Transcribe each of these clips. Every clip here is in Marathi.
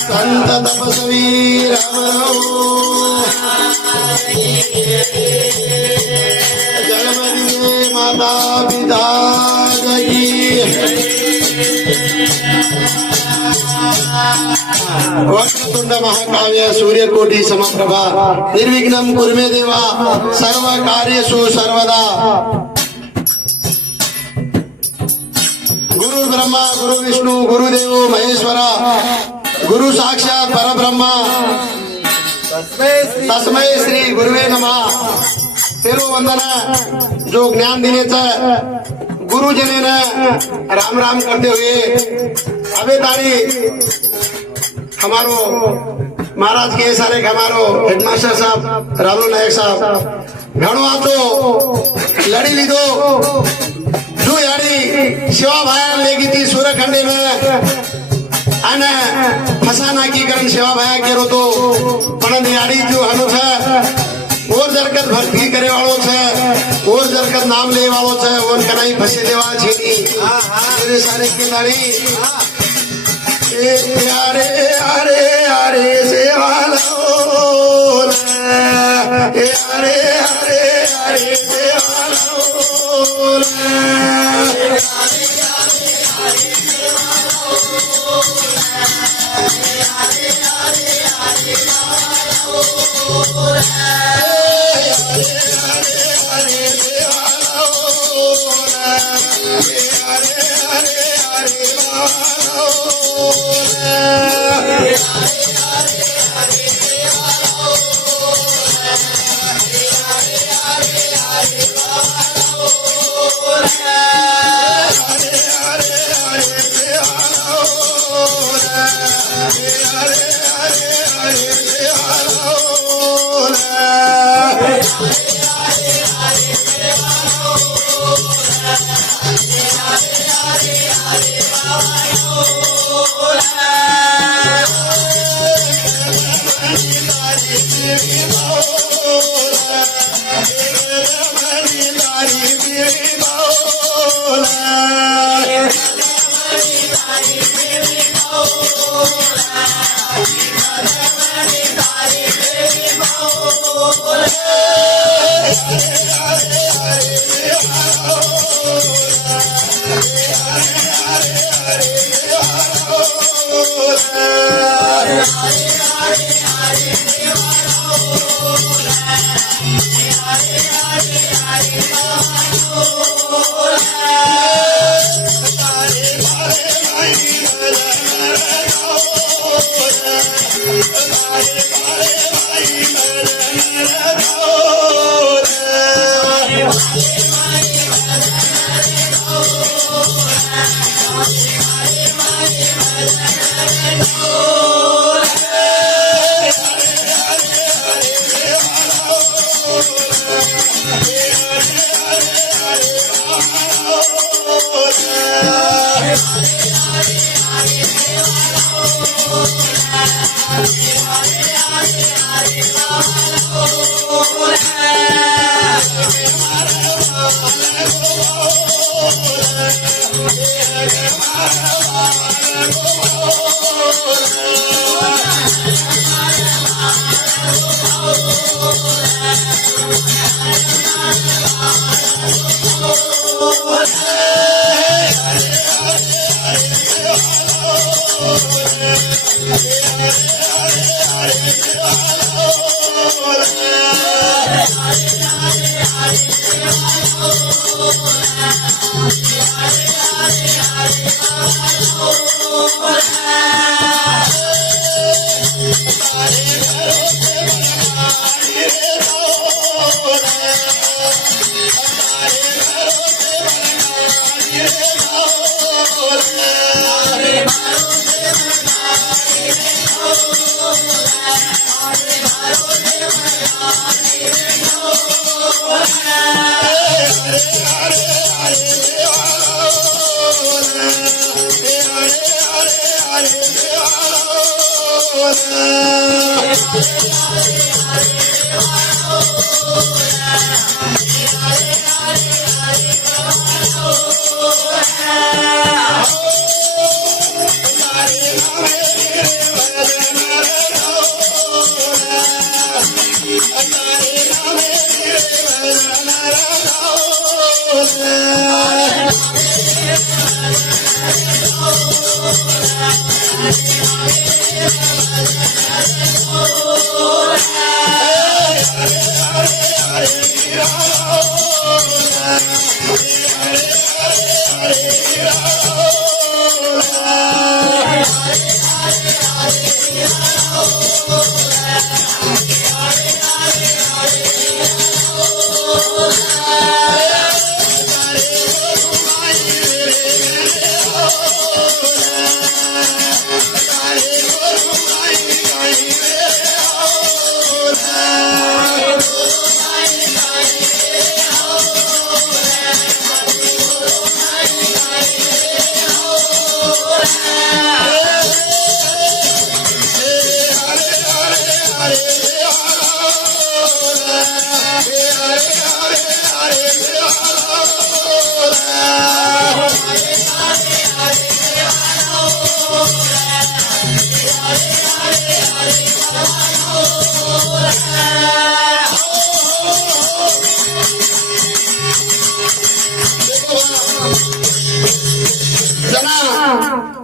संत तपस्वी राम जगमदिये माता पिता की वक्रतुंड महाकाव्य सूर्यकोटि समप्रभा निर्विघ्नं कुरु मे देवा सर्व कार्येषु सर्वदा। गुरु ब्रह्मा गुरु विष्णु गुरुदेव महेश्वरा गुरु साक्षात परब्रह्मा तस्मै श्री गुरुवे नमः। तेरो वंदना जो ज्ञान देण्याचा गुरुजने राम राम करते हुए अबे तारी हमारो महाराज के सारे हमारो हेडमास्टर साहब राहुल नायक साहब घणो आतो लड़ी लीधो जो यारी शिवा भाया लेगी थी सूर्यखंडे में अने फसाना की करण शिवा भाया केरो तो पण यारी जो हनु है और जरकत भक्ति करे वालों से और जरकत नाम ले वालों से वो कनाई फंसे देवा छेनी तेरे सारे की लड़ी यारे यारे यारे से वालों यारे यारे यारे से वालों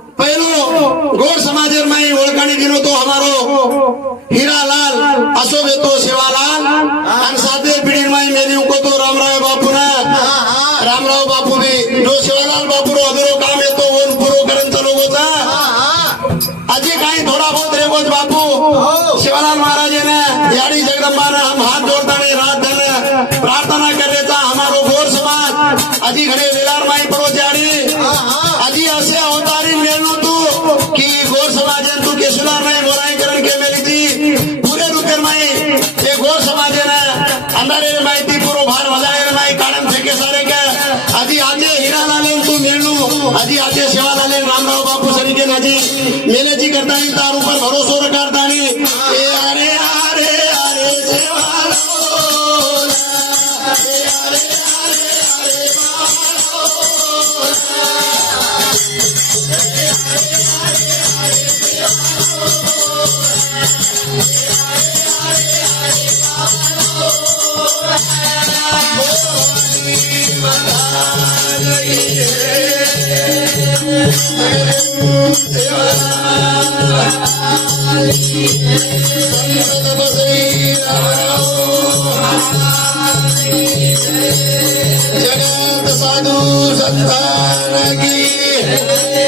गोर समाजेर में ओळखाणी दिनो तो हमारो हीरालाल असो बेतो सेवालाल आणि सातवे पिढी में मेरी को तो रामराव बापू ना रामराव बापू भी जो सेवालाल बापू रो अधुरो काम येतो वन पुरो करण चलो होता अजी काही थोड़ा बहुत रेगोज बापू शिवालाल महाराज ने याडी जगदंबा ने हम हाथ जोड़ताने रात दिन प्रार्थना करता हमारो गोर समाज अजी घरे वेलार माई परो जाडी अजी असे अवतारी मेलू तू की गोर समाज तू केसुलार नाही मोराई करण के मेली थी पूरे रुकर माई ते गोर समाज ने अंधारे माहिती पुरो भार वजाळे माई काढन फेके सारे के अजी आजे हीरालाल तू मेलू अजी आजे सेवालाल रामराव बापू सरीके नाजी मेलेची करतानी तार ऊपर भरोसो करतानी ए अरे अरे अरे सेवालाल जगत साधु संतान की